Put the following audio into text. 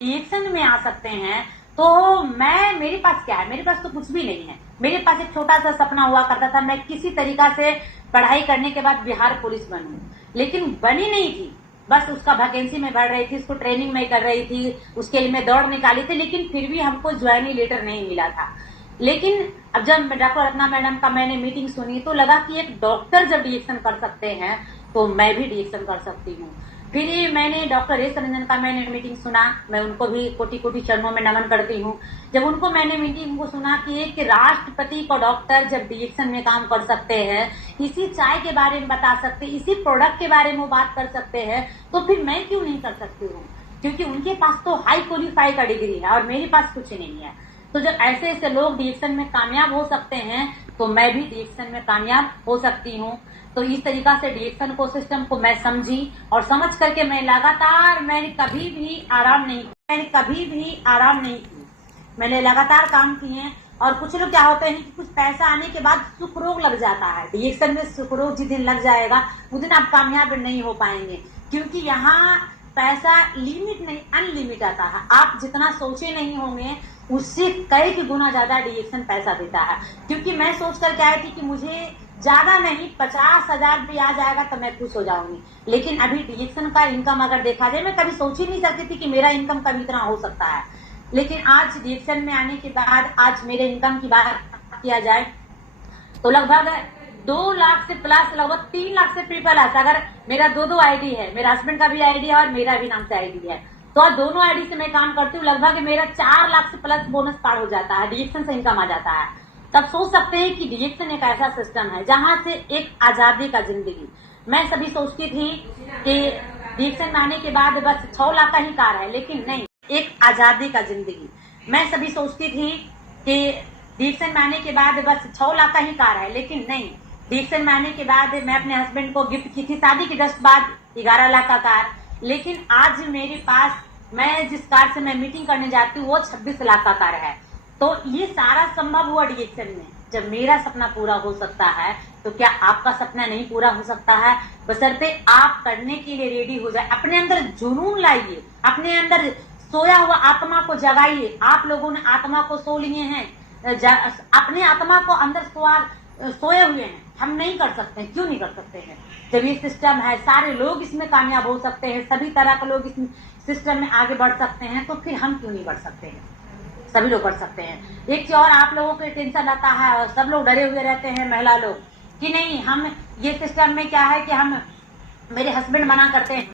Reaction में आ सकते हैं। तो मेरे पास क्या है, मेरे पास तो कुछ भी नहीं है। मेरे पास एक छोटा सा सपना हुआ करता था, मैं किसी तरीका से पढ़ाई करने के बाद बिहार पुलिस बनूं, लेकिन बनी नहीं थी। बस उसका वैकेंसी में भर रही थी, उसको ट्रेनिंग में कर रही थी, उसके लिए मैं दौड़ निकाली थी, लेकिन फिर भी हमको ज्वाइनिंग लेटर नहीं मिला था। लेकिन अब जब डॉक्टर रत्ना मैडम का मैंने मीटिंग सुनी तो लगा कि एक डॉक्टर जब रिएक्शन कर सकते हैं तो मैं भी रिएक्शन कर सकती हूँ। फिर मैंने डॉक्टर एस रंजन का मैंने मीटिंग सुना, मैं उनको भी कोटि कोटि चरणों में नमन करती हूँ। जब उनको मैंने मीटिंग को सुना कि एक राष्ट्रपति को डॉक्टर जब रिएक्शन में काम कर सकते हैं, इसी चाय के बारे में बता सकते, इसी प्रोडक्ट के बारे में बात कर सकते हैं, तो फिर मैं क्यों नहीं कर सकती हूँ? क्योंकि उनके पास तो हाई क्वालिफाई का डिग्री है और मेरे पास कुछ नहीं है। तो जब ऐसे ऐसे लोग रिएक्शन में कामयाब हो सकते हैं तो मैं भी रिएक्शन में कामयाब हो सकती हूँ। तो इस तरीका से रिएक्शन को सिस्टम को मैं समझी और समझ करके मैं लगातार मैंने कभी भी आराम नहीं की। मैंने लगातार काम किए। और कुछ लोग क्या होते हैं कि कुछ पैसा आने के बाद सुख रोग लग जाता है। रिएक्शन में सुख रोग जिस दिन लग जाएगा उस दिन आप कामयाब नहीं हो पाएंगे, क्योंकि यहाँ पैसा लिमिट नहीं अनलिमिट आता है। आप जितना सोचे नहीं होंगे उससे कई गुना ज्यादा रिएक्शन पैसा देता है। क्योंकि मैं सोच कर क्या थी कि मुझे ज्यादा नहीं 50,000 भी आ जाएगा तो मैं खुश हो जाऊंगी, लेकिन अभी रिएक्शन का इनकम अगर देखा जाए, मैं कभी सोच ही नहीं सकती थी कि मेरा इनकम कभी इतना हो सकता है। लेकिन आज रिएक्शन में आने के बाद आज मेरे इनकम की बात किया जाए तो लगभग 2 लाख से प्लस, लगभग 3 लाख से ट्रिपल है। अगर मेरा दो आईडी है, मेरे हस्बैंड का भी आईडी है और मेरा भी नाम से आईडी है, तो और दोनों आईडी से मैं काम करती हूँ, लगभग मेरा 4 लाख से प्लस बोनस पार हो जाता है, रिएक्शन से इनकम आ जाता है। तब सोच सकते हैं कि रिएक्शन एक ऐसा सिस्टम है जहां से एक आजादी का जिंदगी। मैं सभी सोचती थी कि रिएक्शन में आने के बाद बस 6 लाख का ही कार है, लेकिन नहीं, एक आजादी का जिंदगी। मैं सभी सोचती थी कि रिएक्शन में आने के बाद बस 6 लाख का ही कार है, लेकिन नहीं, रिएक्शन में आने के बाद मैं अपने हस्बैंड को गिफ्ट की थी शादी के जस्ट बाद 11 लाख का कार। लेकिन आज मेरे पास, मैं जिस कार से मैं मीटिंग करने जाती हूँ वो 26 लाख का कार है। तो ये सारा संभव हुआ रिएक्शन में। जब मेरा सपना पूरा हो सकता है तो क्या आपका सपना नहीं पूरा हो सकता है? बशर्ते आप करने के लिए रेडी हो जाए, अपने अंदर जुनून लाइए, अपने अंदर सोया हुआ आत्मा को जगाइए। आप लोगों ने आत्मा को सो लिए हैं, अपने आत्मा को अंदर सोए हुए हैं। हम नहीं कर सकते हैं, क्यों नहीं कर सकते हैं? जब ये सिस्टम है, सारे लोग इसमें कामयाब हो सकते हैं, सभी तरह के लोग इस सिस्टम में आगे बढ़ सकते हैं, तो फिर हम क्यों नहीं बढ़ सकते हैं? सभी लोग बढ़ सकते हैं। एक चीज और, आप लोगों को टेंशन आता है और सब लोग डरे हुए रहते हैं, महिला लोग, कि नहीं हम ये सिस्टम में क्या है कि हम, मेरे हस्बैंड मना करते हैं